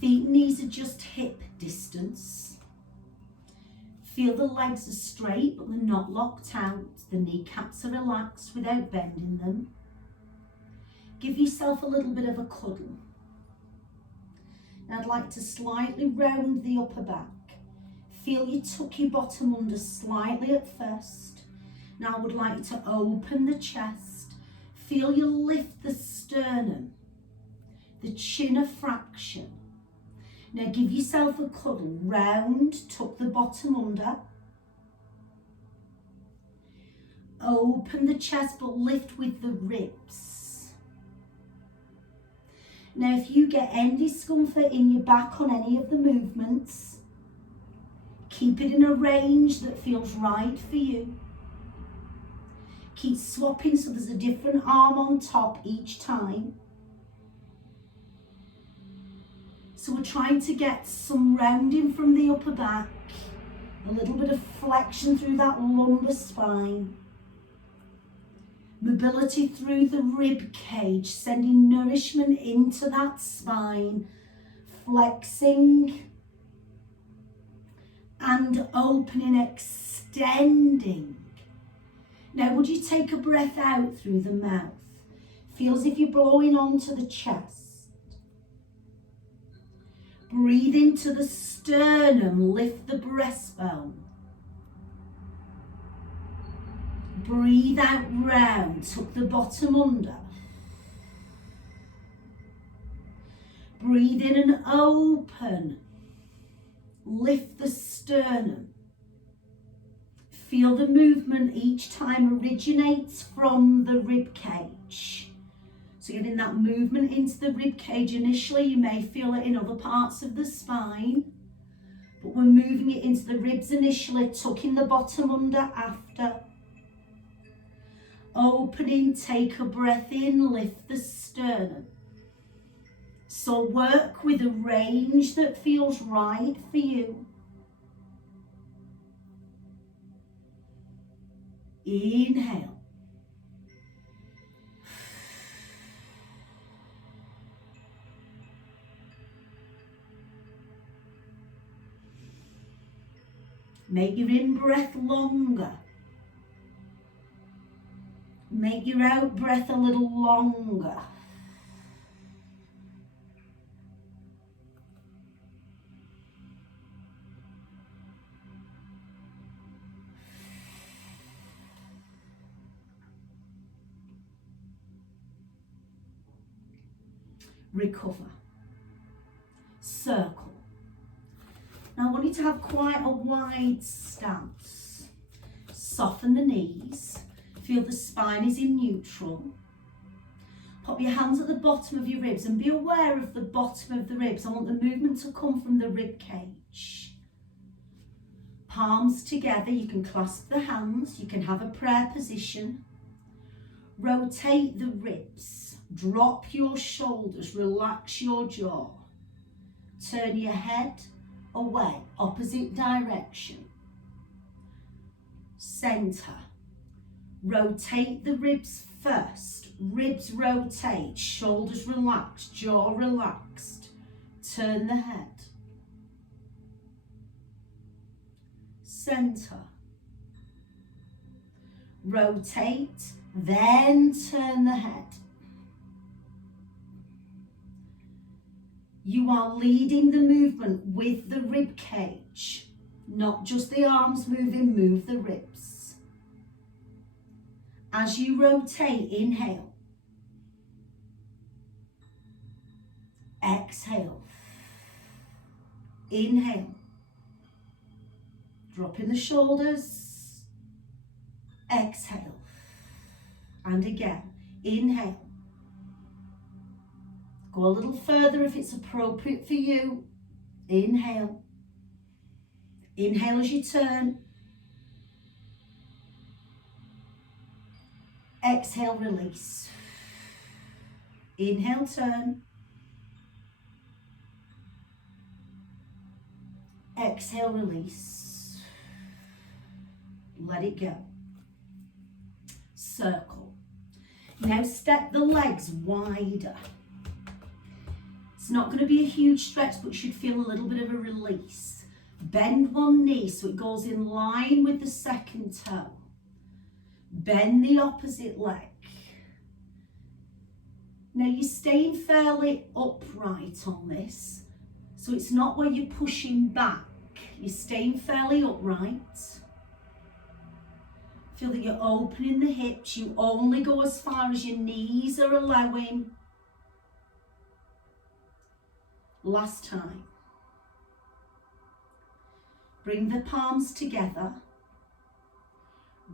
Feet and knees are just hip distance. Feel the legs are straight but they're not locked out. The kneecaps are relaxed without bending them. Give yourself a little bit of a cuddle. Now I'd like to slightly round the upper back. Feel you tuck your bottom under slightly at first. Now I would like you to open the chest. Feel you lift the sternum, the chin a fraction. Now give yourself a cuddle, round, tuck the bottom under. Open the chest but lift with the ribs. Now if you get any discomfort in your back on any of the movements, keep it in a range that feels right for you. Keep swapping so there's a different arm on top each time. So we're trying to get some rounding from the upper back, a little bit of flexion through that lumbar spine, mobility through the rib cage, sending nourishment into that spine, flexing and opening, extending. Now would you take a breath out through the mouth? Feel as if you're blowing onto the chest. Breathe into the sternum, lift the breastbone. Breathe out round, tuck the bottom under. Breathe in and open. Lift the sternum. Feel the movement each time originates from the rib cage. So getting that movement into the rib cage initially, you may feel it in other parts of the spine, but we're moving it into the ribs initially, tucking the bottom under after. Opening, take a breath in, lift the sternum. So work with a range that feels right for you. Inhale. Make your in-breath longer. Make your out-breath a little longer. Recover. Circle. Now I want you to have quite a wide stance. Soften the knees. Feel the spine is in neutral. Pop your hands at the bottom of your ribs and be aware of the bottom of the ribs. I want the movement to come from the rib cage. Palms together. You can clasp the hands. You can have a prayer position. Rotate the ribs. Drop your shoulders. Relax your jaw. Turn your head away, opposite direction. Center. Rotate the ribs first. Ribs rotate, shoulders relaxed, jaw relaxed. Turn the head. Center. Rotate, then turn the head. You are leading the movement with the rib cage, not just the arms moving, move the ribs. As you rotate, inhale. Exhale. Inhale. Dropping the shoulders. Exhale. And again, inhale. Go a little further if it's appropriate for you. Inhale. Inhale as you turn. Exhale, release. Inhale, turn. Exhale, release. Let it go. Circle. Now step the legs wider. It's not going to be a huge stretch, but you should feel a little bit of a release. Bend one knee so it goes in line with the second toe. Bend the opposite leg. Now you're staying fairly upright on this, so it's not where you're pushing back. You're staying fairly upright. Feel that you're opening the hips. You only go as far as your knees are allowing. Last time. Bring the palms together.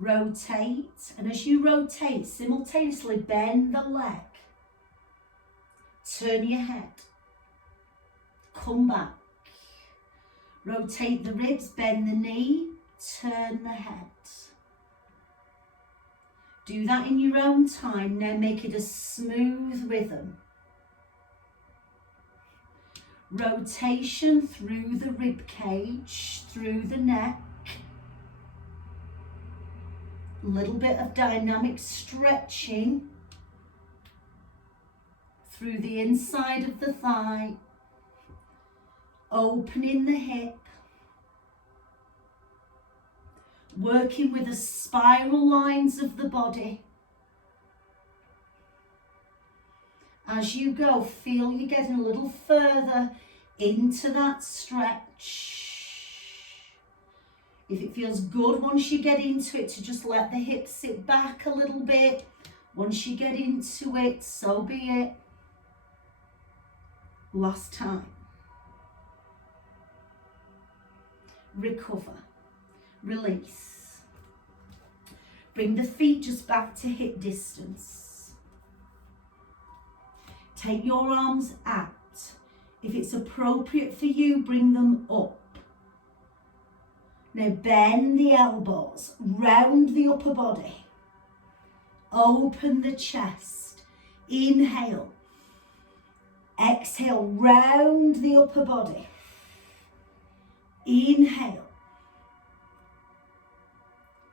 Rotate, and as you rotate, simultaneously bend the leg. Turn your head. Come back. Rotate the ribs, bend the knee, turn the head. Do that in your own time. Now make it a smooth rhythm. Rotation through the rib cage, through the neck. A little bit of dynamic stretching through the inside of the thigh, opening the hip, working with the spiral lines of the body. As you go, feel you getting a little further into that stretch. If it feels good once you get into it, to just let the hips sit back a little bit. Once you get into it, so be it. Last time. Recover. Release. Bring the feet just back to hip distance. Take your arms out. If it's appropriate for you, bring them up. Now bend the elbows, round the upper body. Open the chest. Inhale. Exhale, round the upper body. Inhale.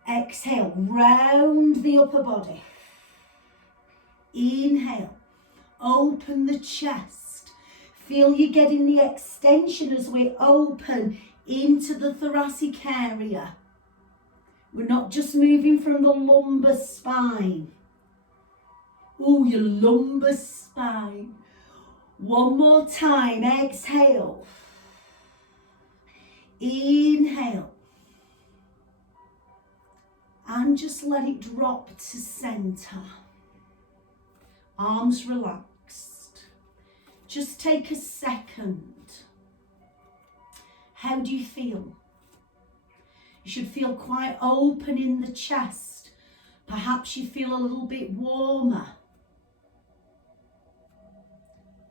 Exhale, round the upper body. Inhale. Open the chest. Feel you getting the extension as we open into the thoracic area. We're not just moving from the lumbar spine. Oh, your lumbar spine. One more time. Exhale. Inhale. And just let it drop to center. Arms relaxed. Just take a second. How do you feel? You should feel quite open in the chest. Perhaps you feel a little bit warmer.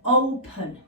Open.